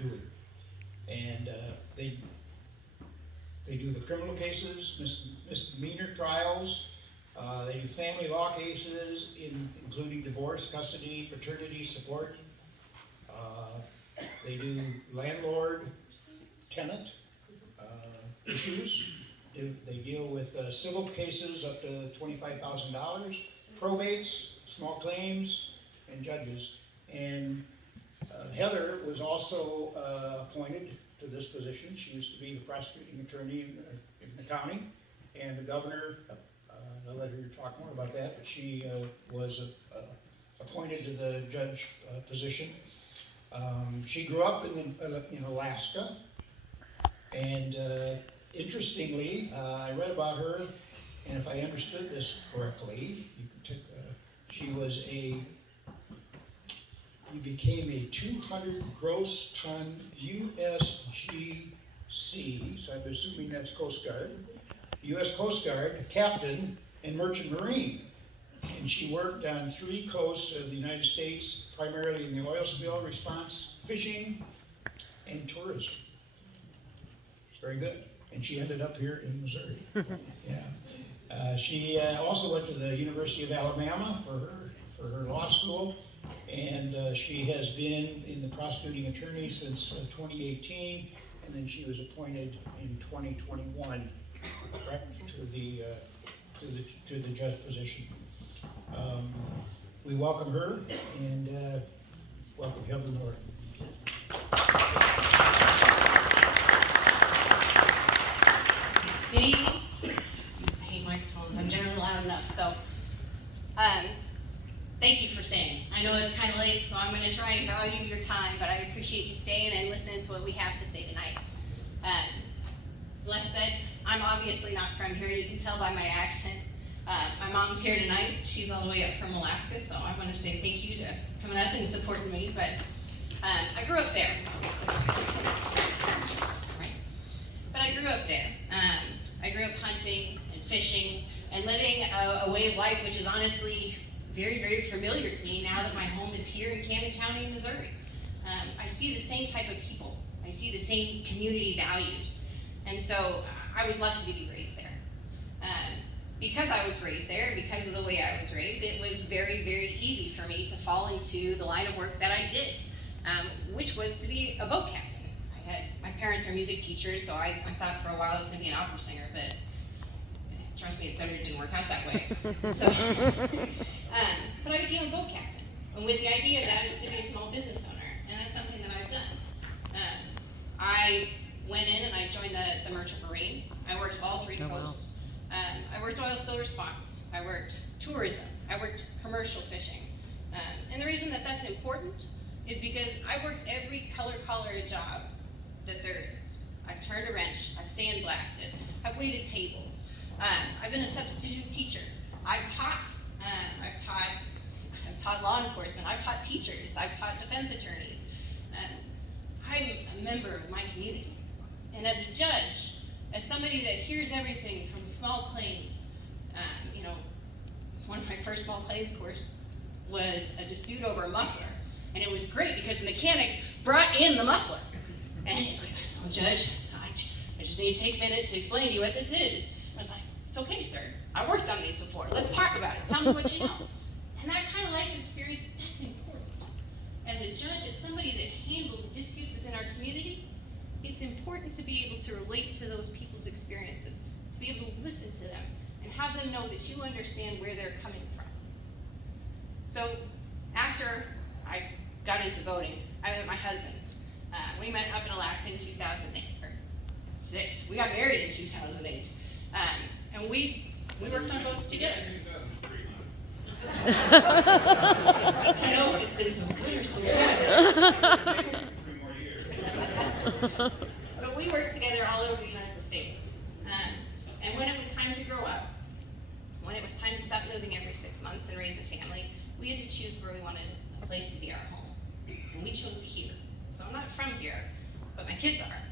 do? And they do the criminal cases, misdemeanor trials, they do family law cases, including divorce, custody, paternity, support. They do landlord, tenant issues. They deal with civil cases up to $25,000, probates, small claims, and judges. And Heather was also appointed to this position. She used to be the prosecuting attorney in the county, and the governor, I'll let her talk more about that, but she was appointed to the judge position. She grew up in Alaska, and interestingly, I read about her, and if I understood this correctly, she became a 200 gross ton USGC, so I'm assuming that's Coast Guard, U.S. Coast Guard captain and merchant marine. And she worked on 3 coasts of the United States, primarily in the oil spill response, fishing, and tourism. It's very good. And she ended up here in Missouri. Yeah. She also went to the University of Alabama for her law school, and she has been in the prosecuting attorney since 2018, and then she was appointed in 2021, correct, to the judge position. We welcome her, and welcome Heather Miller. Good evening. I hate microphones. I'm generally loud enough. So, thank you for staying. I know it's kind of late, so I'm going to try and value your time, but I appreciate you staying and listening to what we have to say tonight. As Les said, I'm obviously not from here. You can tell by my accent. My mom's here tonight. She's all the way up from Alaska, so I want to say thank you to coming up and supporting me. But I grew up there. Right. But I grew up there. I grew up hunting and fishing and living a way of life which is honestly very, very familiar to me now that my home is here in Camden County, Missouri. I see the same type of people. I see the same community values. And so I was lucky to be raised there. Because I was raised there, because of the way I was raised, it was very, very easy for me to fall into the line of work that I did, which was to be a boat captain. My parents are music teachers, so I thought for a while I was going to be an opera singer, but trust me, it's better it didn't work out that way. So, but I became a boat captain, and with the idea of that is to be a small business owner, and that's something that I've done. I went in and I joined the Merchant Marine. I worked all 3 coasts. I worked oil spill response. I worked tourism. I worked commercial fishing. And the reason that that's important is because I worked every color job that there is. I've turned a wrench, I've sandblasted, I've waited tables, I've been a substitute teacher, I've taught law enforcement, I've taught teachers, I've taught defense attorneys. I'm a member of my community. And as a judge, as somebody that hears everything from small claims, one of my first small claims course was a dispute over a muffler. And it was great because the mechanic brought in the muffler. And he's like, "Oh, Judge, I just need to take a minute to explain to you what this is." I was like, "It's okay, sir. I worked on these before. Let's talk about it. Tell me what you know." And that kind of life experience, that's important. As a judge, as somebody that handles disputes within our community, it's important to be able to relate to those people's experiences, to be able to listen to them, and have them know that you understand where they're coming from. So after I got into voting, I met my husband. We met up in Alaska in 2008, or 6. We got married in 2008. And we worked on votes together. I know if it's been so good or so bad. 3 more years. But we worked together all over the United States. And when it was time to grow up, when it was time to stop moving every 6 months and raise a family, we had to choose where we wanted a place to be our home. And we chose here. So I'm not from here, but my kids are.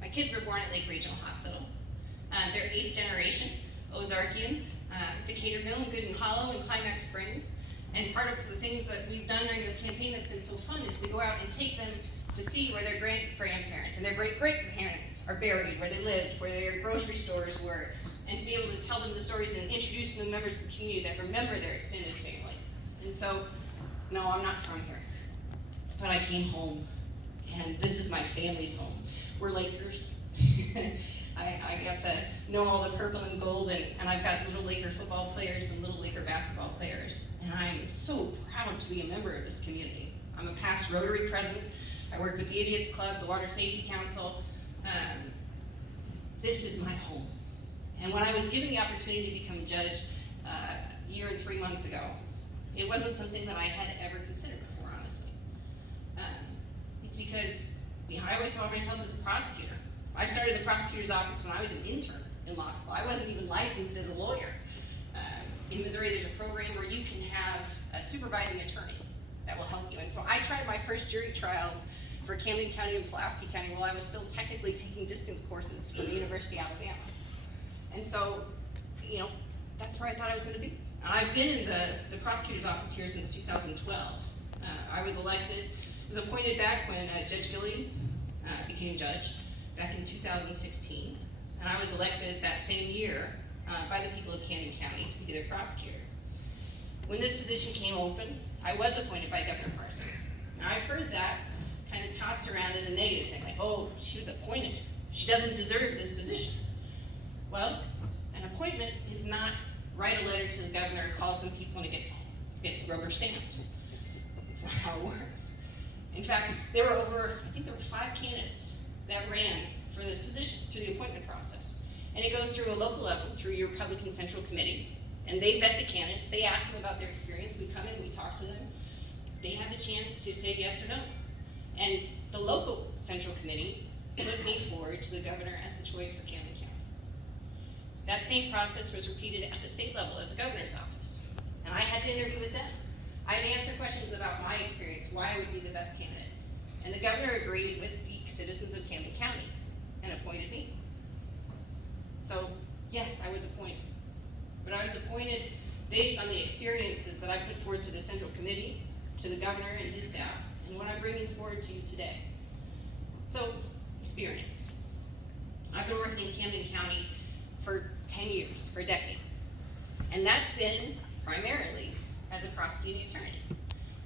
My kids were born at Lake Regional Hospital. They're 8th generation Ozarkians, Decatur Mill and Gooden Hollow and Climax Springs. And part of the things that we've done during this campaign that's been so fun is to go out and take them to see where their great-grandparents and their great-great-parents are buried, where they lived, where their grocery stores were, and to be able to tell them the stories and introduce them to members of the community that remember their extended family. And so, no, I'm not from here, but I came home, and this is my family's home. We're Lakers. I got to know all the purple and gold, and I've got little Laker football players and little Laker basketball players, and I'm so proud to be a member of this community. I'm a past Rotary president. I work with the Idiots Club, the Water Safety Council. This is my home. And when I was given the opportunity to become judge a year and 3 months ago, it wasn't something that I had ever considered before, honestly. It's because I always saw myself as a prosecutor. I started the prosecutor's office when I was an intern in law school. I wasn't even licensed as a lawyer. In Missouri, there's a program where you can have a supervising attorney that will help you. And so I tried my first jury trials for Camden County and Pulaski County while I was still technically taking distance courses for the University of Alabama. And so, that's where I thought I was going to be. And I've been in the prosecutor's office here since 2012. I was appointed back when Judge Gilliam became judge back in 2016. And I was elected that same year by the people of Camden County to be their prosecutor. When this position came open, I was appointed by Governor Parson. Now I've heard that kind of tossed around as a negative thing, like, oh, she was appointed. She doesn't deserve this position. Well, an appointment is not write a letter to the governor, call some people, and it gets rubber stamped. That's not how it works. In fact, I think there were 5 candidates that ran for this position through the appointment process. And it goes through a local level, through your Republican Central Committee, and they vet the candidates, they ask them about their experience, we come in, we talk to them, they have the chance to say yes or no. And the local Central Committee put me forward to the governor as the choice for Camden County. That same process was repeated at the state level at the governor's office. And I had to interview with them. I had to answer questions about my experience, why I would be the best candidate. And the governor agreed with the citizens of Camden County and appointed me. So, yes, I was appointed. But I was appointed based on the experiences that I put forward to the Central Committee, to the governor and his staff, and what I'm bringing forward to you today. So, experience. I've been working in Camden County for 10 years, for a decade. And that's been primarily as a prosecuting attorney.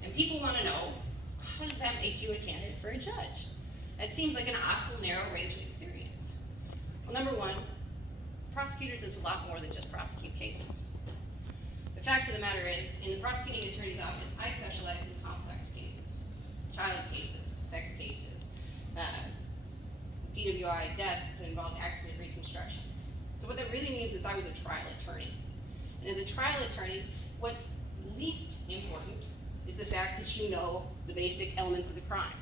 And people want to know, how does that make you a candidate for a judge? That seems like an awful narrow range of experience. Well, number one, prosecutor does a lot more than just prosecute cases. The fact of the matter is, in the prosecuting attorney's office, I specialize in complex cases, child cases, sex cases, DWI deaths that involve accident reconstruction. So what that really means is I was a trial attorney. And as a trial attorney, what's least important is the fact that you know the basic elements of the crime.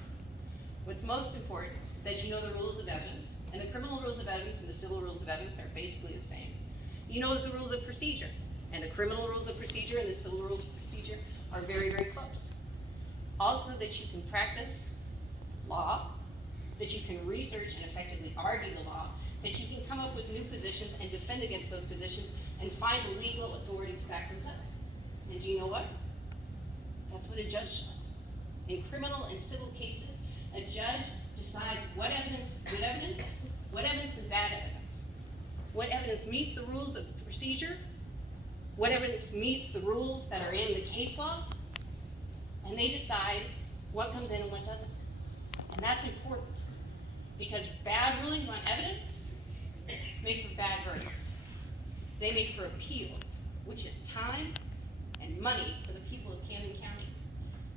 What's most important is that you know the rules of evidence, and the criminal rules of evidence and the civil rules of evidence are basically the same. You know the rules of procedure, and the criminal rules of procedure and the civil rules of procedure are very, very close. Also, that you can practice law, that you can research and effectively argue the law, that you can come up with new positions and defend against those positions and find the legal authority to back those up. And do you know what? That's what a judge does. In criminal and civil cases, a judge decides what evidence is good evidence, what evidence is bad evidence, what evidence meets the rules of procedure, what evidence meets the rules that are in the case law, and they decide what comes in and what doesn't. And that's important, because bad rulings on evidence make for bad verdicts. They make for appeals, which is time and money for the people of Camden County.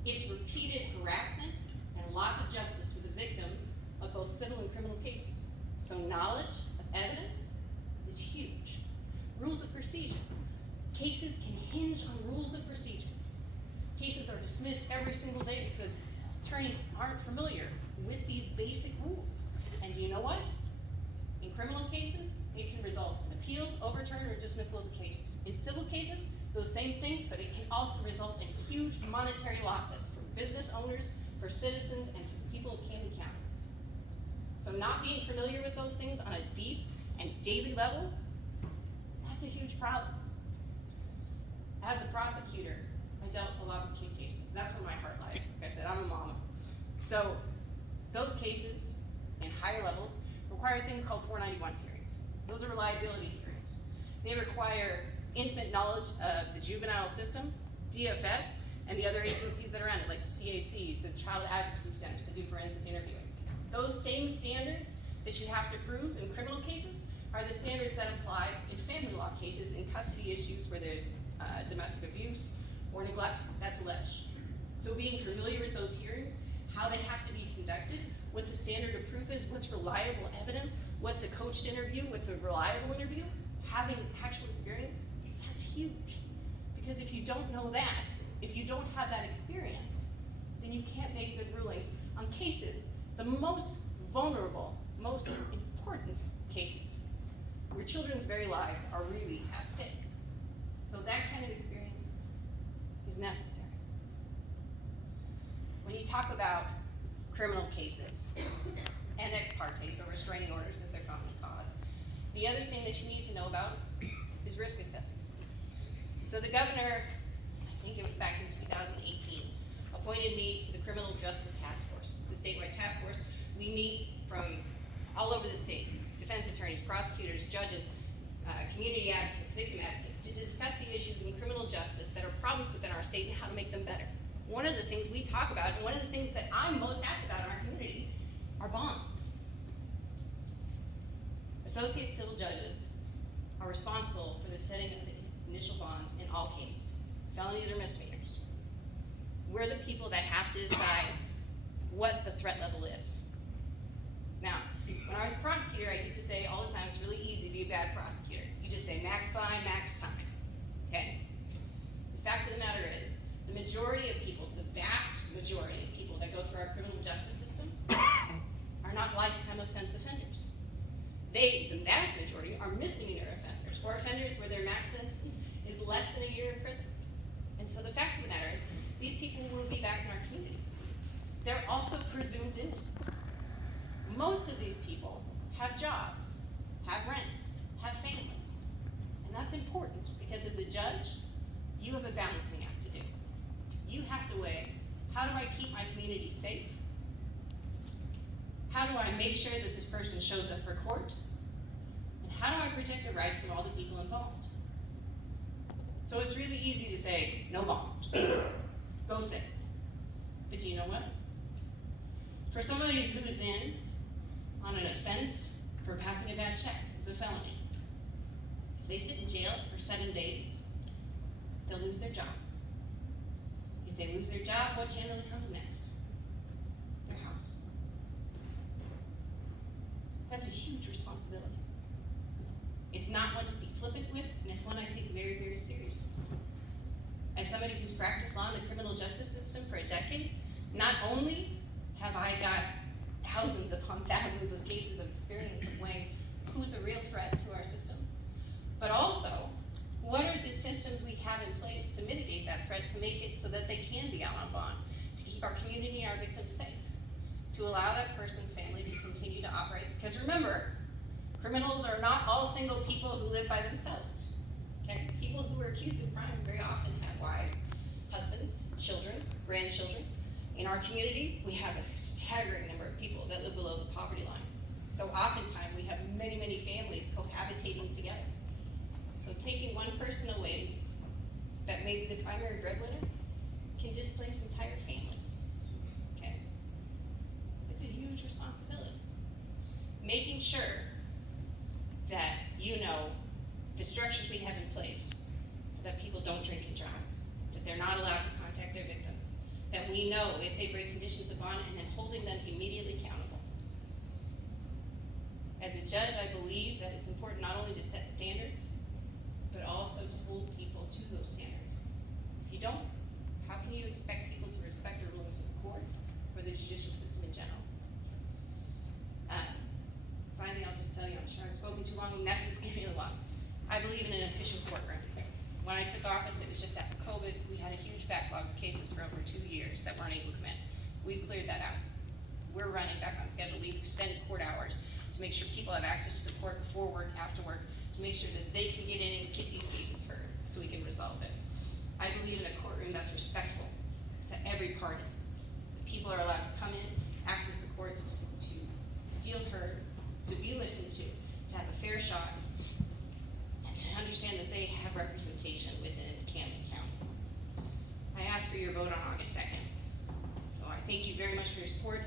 It's repeated harassment and loss of justice for the victims of both civil and criminal cases. So knowledge of evidence is huge. Rules of procedure. Cases can hinge on rules of procedure. Cases are dismissed every single day because attorneys aren't familiar with these basic rules. And do you know what? In criminal cases, it can result in appeals, overturn, or dismissal of the cases. In civil cases, those same things, but it can also result in huge monetary losses for business owners, for citizens, and for the people of Camden County. So not being familiar with those things on a deep and daily level, that's a huge problem. As a prosecutor, I dealt a lot with acute cases. That's where my heart lies. Like I said, I'm a mama. So those cases in higher levels require things called 491 hearings. Those are reliability hearings. They require intimate knowledge of the juvenile system, DFS, and the other agencies that are around it, like the CACs, the Child Advocacy Centers that do forensic interviewing. Those same standards that you have to prove in criminal cases are the standards that apply in family law cases, in custody issues where there's domestic abuse or neglect that's alleged. So being familiar with those hearings, how they have to be conducted, what the standard of proof is, what's reliable evidence, what's a coached interview, what's a reliable interview, having actual experience, that's huge. Because if you don't know that, if you don't have that experience, then you can't make good rulings on cases, the most vulnerable, most important cases, where children's very lives are really at stake. So that kind of experience is necessary. When you talk about criminal cases and ex partes, or restraining orders as they're commonly called, the other thing that you need to know about is risk assessing. So the governor, I think it was back in 2018, appointed me to the Criminal Justice Task Force. It's a statewide task force. We meet from all over the state, defense attorneys, prosecutors, judges, community advocates, victim advocates, to discuss the issues in criminal justice that are problems within our state and how to make them better. One of the things we talk about, and one of the things that I'm most asked about in our community, are bonds. Associate civil judges are responsible for the setting of the initial bonds in all cases, felonies or misdemeanors. We're the people that have to decide what the threat level is. Now, when I was a prosecutor, I used to say all the time, it's really easy to be a bad prosecutor. You just say max fine, max time, okay? The fact of the matter is, the majority of people, the vast majority of people that go through our criminal justice system are not lifetime offense offenders. The vast majority are misdemeanor offenders, or offenders where their max sentence is less than a year in prison. And so the fact of the matter is, these people will be back in our community. They're also presumed innocent. Most of these people have jobs, have rent, have families. And that's important, because as a judge, you have a balancing act to do. You have to weigh, how do I keep my community safe? How do I make sure that this person shows up for court? And how do I protect the rights of all the people involved? So it's really easy to say, no bond, go sit. But do you know what? For somebody who's in on an offense for passing a bad check, it's a felony. If they sit in jail for 7 days, they'll lose their job. If they lose their job, what generally comes next? Their house. That's a huge responsibility. It's not one to be flippant with, and it's one I take very, very seriously. As somebody who's practiced law in the criminal justice system for a decade, not only have I got thousands upon thousands of cases of experience of weighing who's a real threat to our system, but also, what are the systems we have in place to mitigate that threat, to make it so that they can be out on bond, to keep our community and our victims safe, to allow that person's family to continue to operate? Because remember, criminals are not all single people who live by themselves. Okay? People who are accused of crimes very often have wives, husbands, children, grandchildren. In our community, we have a staggering number of people that live below the poverty line. So oftentimes, we have many, many families cohabitating together. So taking one person away that may be the primary breadwinner can displace entire families. Okay? It's a huge responsibility. Making sure that you know the structures we have in place so that people don't drink and drive, that they're not allowed to contact their victims, that we know if they break conditions of bond, and then holding them immediately accountable. As a judge, I believe that it's important not only to set standards, but also to hold people to those standards. If you don't, how can you expect people to respect the rulings of the court or the judicial system in general? Finally, I'll just tell you, I'm sure I've spoken too long, and that's giving you a lot. I believe in an efficient courtroom. When I took office, it was just after COVID, we had a huge backlog of cases for over 2 years that weren't able to come in. We've cleared that out. We're running back on schedule. We've extended court hours to make sure people have access to the court before work, after work, to make sure that they can get in and get these cases heard so we can resolve it. I believe in a courtroom that's respectful to every party. People are allowed to come in, access the courts, to feel heard, to be listened to have a fair shot, and to understand that they have representation within Camden County. I ask for your vote on August 2nd. So I thank you very much for your support.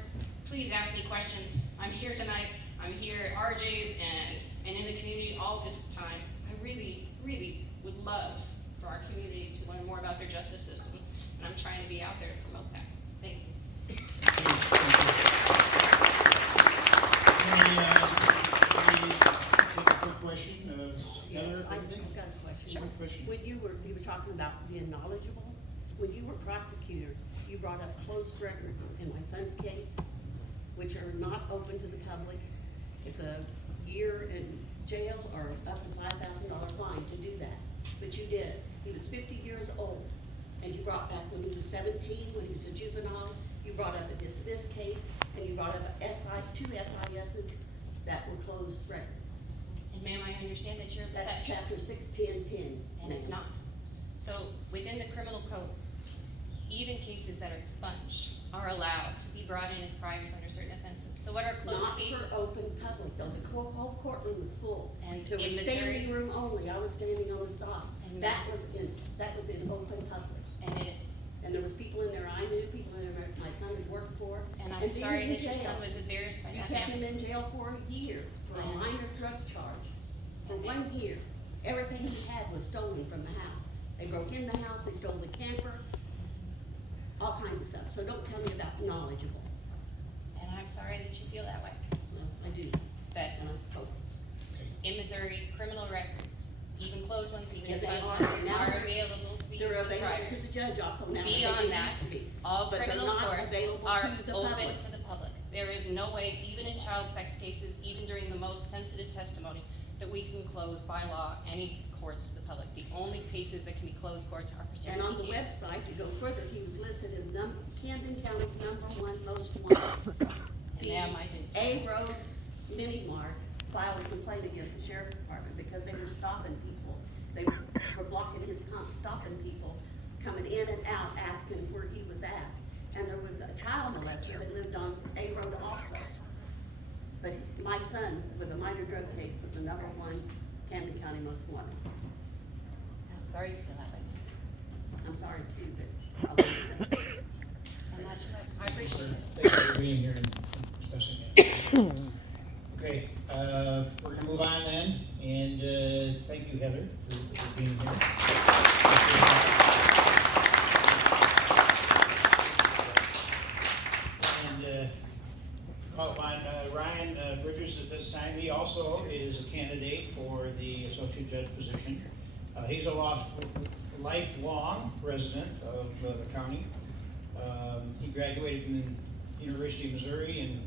Please ask me questions. I'm here tonight. I'm here at RJ's and in the community all the time. I really, really would love for our community to learn more about their justice system, and I'm trying to be out there to promote that. Thank you. Quick question, Heather, I've anything? got a question. Sure. Question. When you were talking about being knowledgeable, when you were prosecutor, you brought up closed records in my son's case, which are not open to the public. It's a year in jail or up to $5,000 fine to do that, but you did. He was 50 years old, and you brought back when he was 17, when he was a juvenile, you brought up a dismissed case, and you brought up two SISs that were closed records. And ma'am, I understand that you're upset. That's chapter 61010. And it's not. So within the criminal code, even cases that are expunged are allowed to be brought in as priors under certain offenses. So what are closed cases? Not for open public, though. The whole courtroom was full. And There was in Missouri- standing room only. I was standing on the side. And That was in open public. And it is. And there was people in there I knew, people in there my son had worked for. And I'm then he sorry in that your jail. son was embarrassed by You that kept him man. in jail for a year for a And- minor drug charge. For 1 year. Everything he had was stolen from the house. They broke in the house, they stole the camper, all kinds of stuff. So don't tell me about knowledgeable. And I'm sorry that you feel that way. Well, I do, But and I spoke. in Missouri, criminal records, even closed ones, even Yes, they expunged are. ones, Now are available to be They're used as available to priors. the judge also now. but they Beyond didn't that, used to be. all But they're criminal not courts available are to the open public. to the public. There is no way, even in child sex cases, even during the most sensitive testimony, that we can close by law any courts to the public. The only cases that can be closed courts are And on the particular cases. website, to go further, he was listed as Camden County's #1 most wanted. And ma'am, I did. A Road Mini Mart filed a complaint against the sheriff's department because they were stopping people. They were blocking his stopping people coming in and out, asking where he was at. And there was a child molester that lived on A Road also. But my son, with a minor drug case, was the #1 Camden County most wanted. I'm sorry you feel that way. I'm sorry too, but I'll say it. And that's right. I appreciate it. Thank you for being here and discussing that. Okay, we're gonna move on then, and, thank you, Heather, for being here. And, call upon, Ryan Bridges at this time. He also is a candidate for the associate judge position. He's a lifelong resident of the county. He graduated from the University of Missouri in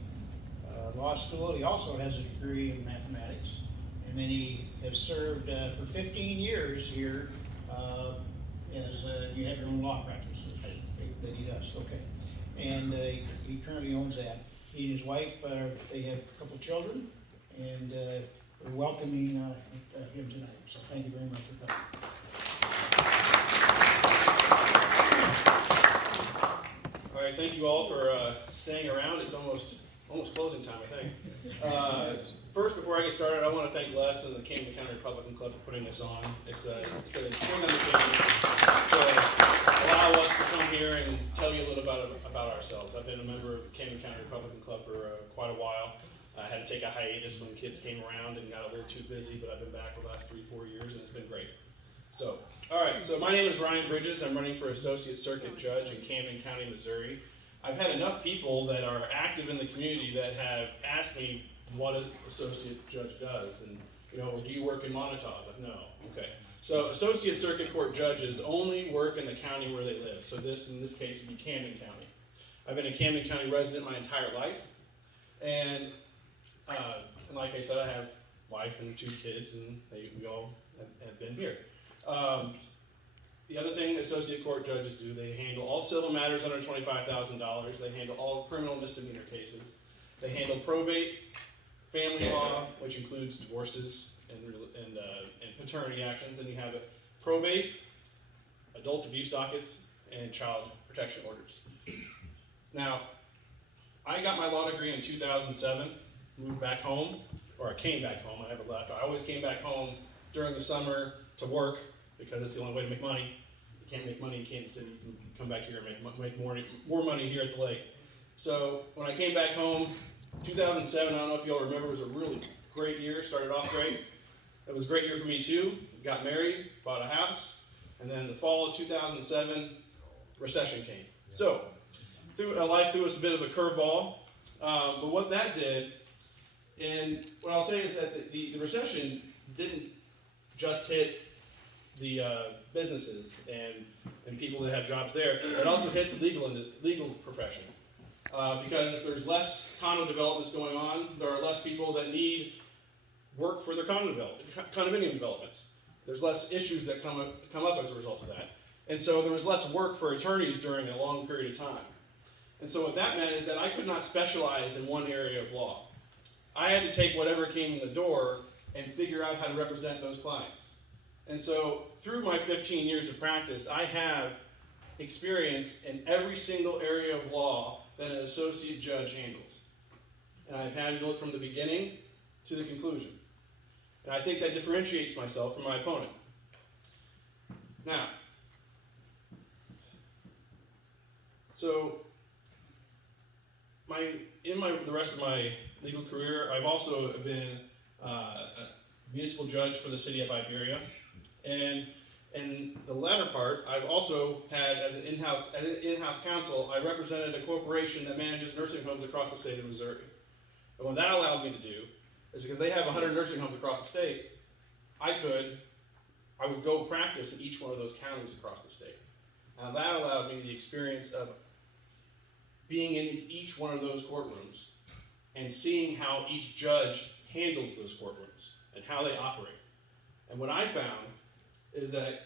law school. He also has a degree in mathematics. And then he has served for 15 years here as you have your own law practice that he does. Okay. And he currently owns that. He and his wife, they have a couple children, and we're welcoming him tonight. So thank you very much for coming. All right, thank you all for staying around. It's almost closing time, I think. First, before I get started, I want to thank Les and the Camden County Republican Club for putting this on. It's a big undertaking to allow us to come here and tell you a little about ourselves. I've been a member of the Camden County Republican Club for quite a while. I had to take a hiatus when the kids came around and got a little too busy, but I've been back for the last 3-4 years, and it's been great. So, all right, so my name is Ryan Bridges. I'm running for Associate Circuit Judge in Camden County, Missouri. I've had enough people that are active in the community that have asked me what an associate judge does, and do you work in Montauk? Like, no. Okay. So associate circuit court judges only work in the county where they live. So in this case, would be Camden County. I've been a Camden County resident my entire life, and like I said, I have a wife and 2 kids, and we all have been here. The other thing associate court judges do, they handle all civil matters under $25,000. They handle all criminal misdemeanor cases. They handle probate, family law, which includes divorces and paternity actions. And you have probate, adult abuse dockets, and child protection orders. Now, I got my law degree in 2007, moved back home, or I came back home. I never left. I always came back home during the summer to work, because that's the only way to make money. You can't make money in Kansas City. You can come back here and make more money here at the lake. So when I came back home, 2007, I don't know if you all remember, it was a really great year. Started off great. It was a great year for me too. Got married, bought a house, and then the fall of 2007, recession came. So life threw us a bit of a curveball, but what that did, and what I'll say is that the recession didn't just hit the businesses and people that have jobs there. It also hit the legal profession. Because if there's less condo developments going on, there are less people that need work for their condominium developments. There's less issues that come up as a result of that. And so there was less work for attorneys during a long period of time. And so what that meant is that I could not specialize in one area of law. I had to take whatever came in the door and figure out how to represent those clients. And so through my 15 years of practice, I have experience in every single area of law that an associate judge handles. And I've handled it from the beginning to the conclusion. And I think that differentiates myself from my opponent. Now, so the rest of my legal career, I've also been a municipal judge for the city of Iberia. And in the latter part, I've also had, as an in-house counsel, I represented a corporation that manages nursing homes across the state of Missouri. And what that allowed me to do is, because they have 100 nursing homes across the state, I would go practice in each one of those counties across the state. Now that allowed me the experience of being in each one of those courtrooms and seeing how each judge handles those courtrooms and how they operate. And what I found is that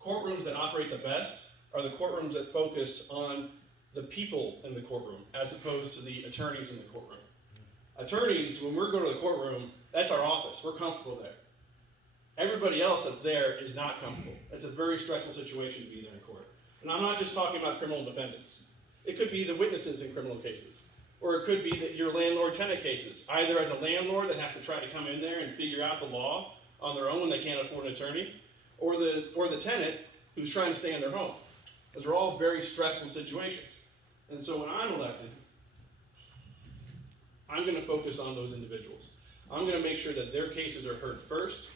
courtrooms that operate the best are the courtrooms that focus on the people in the courtroom as opposed to the attorneys in the courtroom. Attorneys, when we go to the courtroom, that's our office. We're comfortable there. Everybody else that's there is not comfortable. It's a very stressful situation to be there in court. And I'm not just talking about criminal defendants. It could be the witnesses in criminal cases. Or it could be that your landlord-tenant cases, either as a landlord that has to try to come in there and figure out the law on their own when they can't afford an attorney, or the tenant who's trying to stay in their home. Those are all very stressful situations. And so when I'm elected, I'm going to focus on those individuals. I'm going to make sure that their cases are heard first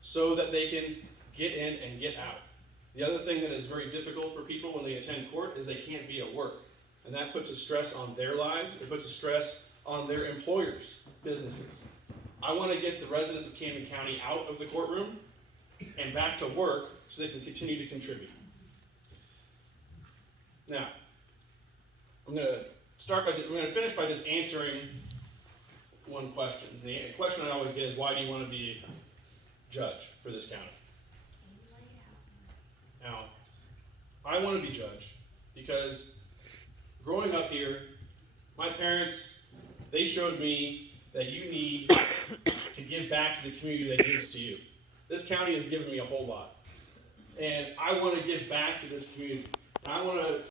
so that they can get in and get out. The other thing that is very difficult for people when they attend court is they can't be at work. And that puts a stress on their lives. It puts a stress on their employers' businesses. I want to get the residents of Camden County out of the courtroom and back to work so they can continue to contribute. Now, I'm going to finish by just answering one question. The question I always get is, why do you want to be a judge for this county? Now, I want to be judge because growing up here, my parents, they showed me that you need to give back to the community that gives to you. This county has given me a whole lot. And I want to give back to this community. I want to